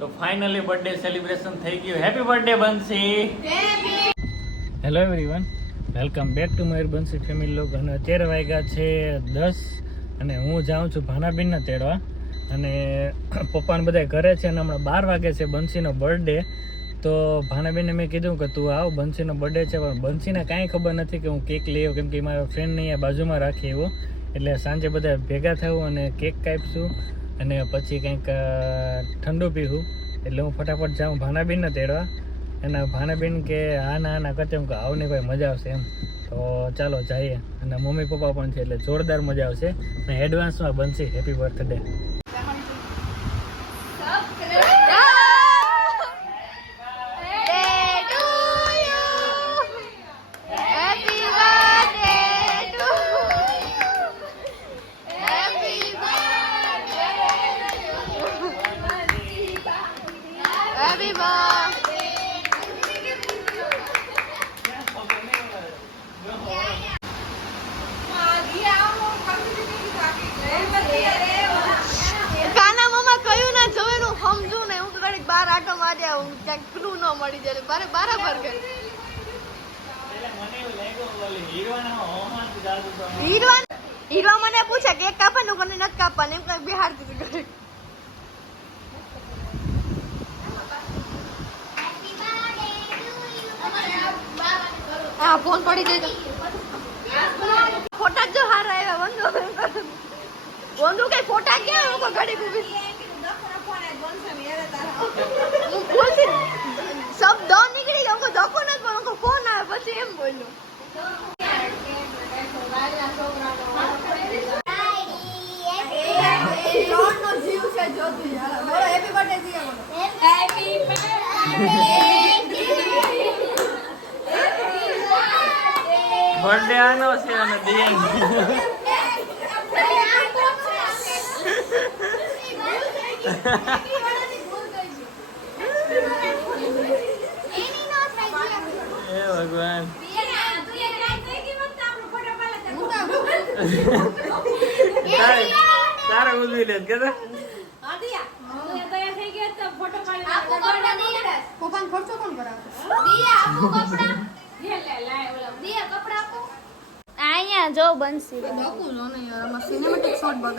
તો finally birthday celebration થઈ ગયું. Happy birthday Bansi. Hello everyone, welcome back to my Bansi family log. અને અત્યારે વાગ્યા છે 10 અને હું જાઉં છું ભાનાબેનને તેડવા. અને પપ્પાને બધા ઘરે છે અને હમણાં 12 વાગે છે બંસીનો બર્થડે. તો ભાનાબેનને મેં કીધું કે તું આવ, બંસીનો બર્થડે છે. પણ બંસીને કાંઈ ખબર નથી કે હું કેક લઈ આવ્યો, કેમ કે મારા ફ્રેન્ડને અહીંયા બાજુમાં રાખી આવ્યો. એટલે સાંજે બધા ભેગા થયું અને કેક કાપીશું અને પછી કંઈક ઠંડુ પીવું. એટલે હું ફટાફટ જાઉં ભાનાબેનને તેડવા. એના ભાનાબેન કે હા ના કરતે હું કે આવ ને ભાઈ મજા આવશે એમ. તો ચાલો જઈએ. અને મમ્મી પપ્પા પણ છે એટલે જોરદાર મજા આવશે. અને એડવાન્સમાં બંસી હેપી બર્થડે. હીરવા મને પૂછે કેક કાપવાનું કોને નથી કાપવાનું એમ કઈ બિહાર દીધું. હા ફોન પડી જાય તો ફોટા જો હારા આવ્યા બંધુ કઈ ફોટા ક્યાં લોકો ઘડી ઉભી હું બોલતી શબ્દ નીકળી ગયો હું ધક્કો નથી પણ ફોન આવે પછી એમ બોલ્યું. બર્થડે આનો છે અને દિયન એ ભગવાન તારે ઉલવી લે કે અહીંયા જો બંસી સિનેમેટિક શોટ બગ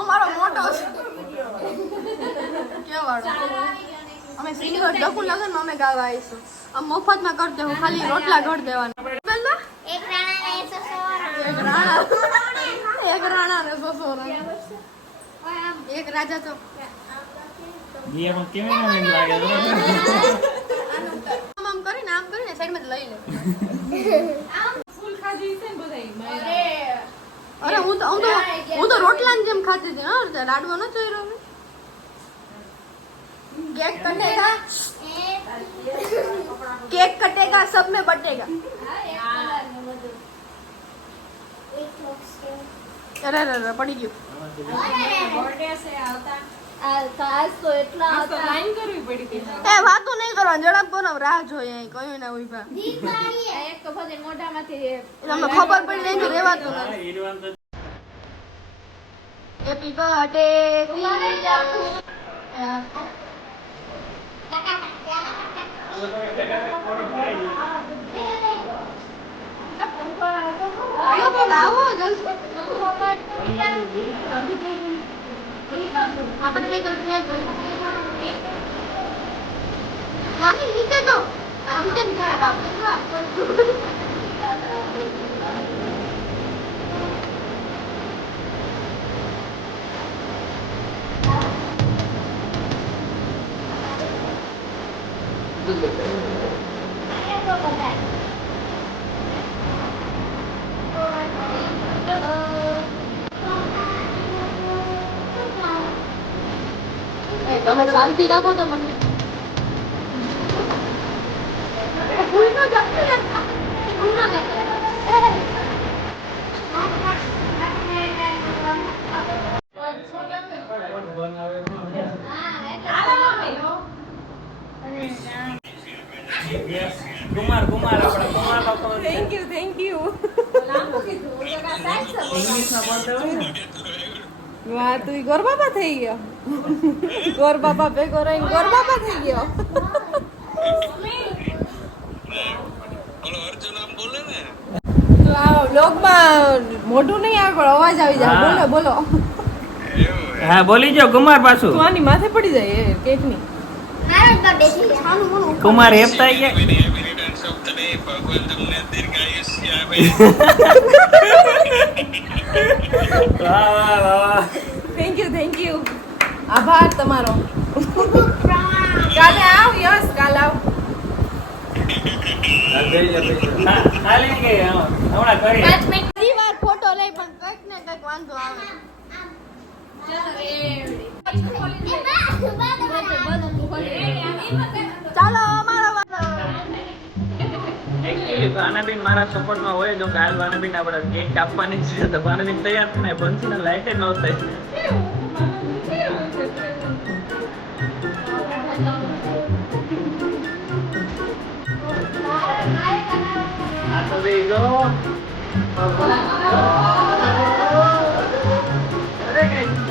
અમારો મોટો કેવાડો અમે સિંગર ડકું લગન માં અમે ગાવા આવીશું. આમ મફત માં કરતે હું ખાલી રોટલા ઘર દેવાના. એક રાણા ને સસોરા એક રાજા તો દિયામાં કેવું એમ લાગે આમ કરીને સાઈડ માં લઈ લે. અરે હું તો રોટલા ની જેમ ખાતી હતી. હા લાડવો ન ચોર્યો केक कटेगा सब में बटेगा. अरे पड़ी गયું. એ વાતો નહીં કરવા જરાક બોલો રાહ જોઈએ કયું ના ઉભા તમને ખબર પડી નહીં રેવાતું નથી. હેપી બર્થડે તમે શાંતિ રાખો તો મને કુમાર કુમાર આપણે કુમાર લોકો થેન્ક યુ ઇંગ્લિશમાં બોલતા હોય ને વાહ તું ગોર બાપા થઈ ગયો ગોર બાપા ભેગો રહીને ગોર બાપા થઈ ગયો તો આ વ્લોગમાં મોઢું નહીં આવે પણ અવાજ આવી જાય હા. બોલો હા બોલી જાઓ કુમાર પાછું તું આની માથે પડી જાય એ કેકની કુમાર હેપતા ગયા વાહ વાહ વાહ થેન્ક યુ આભાર તમારો કાલે આવ યસ કાલે આવ ખાલી કે હમણાં કરી ઘણી વાર ફોટો લઈ પણ કંઈક ને કંઈક વાંધો આવે ચાલો અમારો ભાનાબેન મારા સપોર્ટમાં હોય તો કાલ ભાનાબેન આપણે કેક કાપવાની છે તો ભાનાબેન તૈયાર થાય બંસીને લાઈટ ન થાય આ તો બે ગો અરે કઈ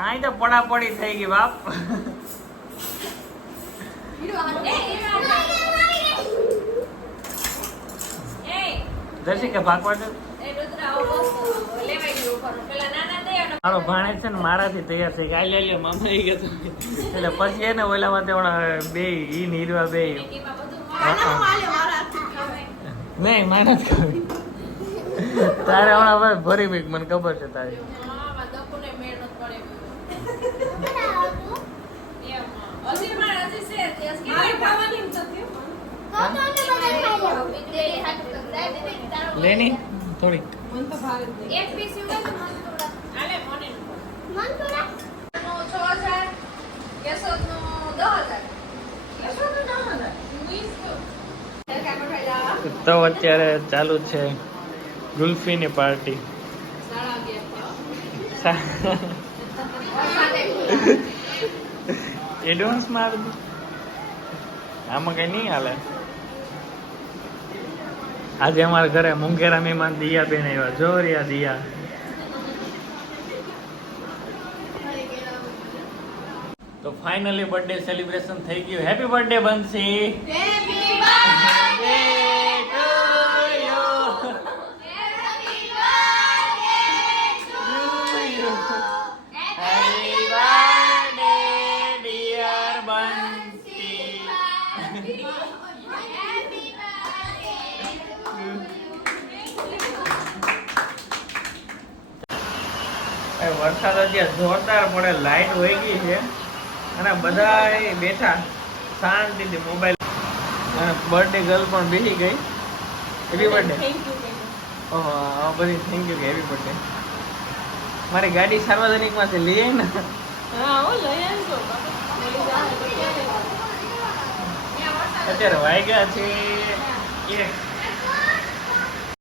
આઈ તો પડાપડી થઈ ગઈ બાપ દર્શિકા ભાગવા દે મારો ભાણે છે ને મારાથી તૈયાર થઈ ગયા લે મામા આવી ગયા એટલે પછી એને ઓલામાં તે બે ઈ નીરવા બે નહીં માને જ કહ્યું તારે હમણાં ભરી વીક મને ખબર છે તારી લેની થોડીક તો અત્યારે ચાલુ છે ગુલ્ફીની પાર્ટી એડવાન્સમાં આવી ગયું આમાં કઈ નહીં હાલે આજે અમારા ઘરે મુંગેરા મહેમાન દિયા બેન આવ્યા જોરિયા દિયા તો ફાઇનલી બર્થડે સેલિબ્રેશન થઈ ગયું હેપી બર્થડે બંસી વરસાદ અત્યારે જોરદાર પડે લાઈટ વહી ગઈ છે અને બધા બેઠા શાંતિથી મોબાઈલ અને બર્થડે ગર્લ પણ બેસી ગઈ હેપી બર્થડે ઓહો બધી થેન્ક યુ હેપી બર્થડે મારી ગાડી સાર્વજનિકમાં છે લઈ આવી ને અત્યારે વાગ્યા છે 1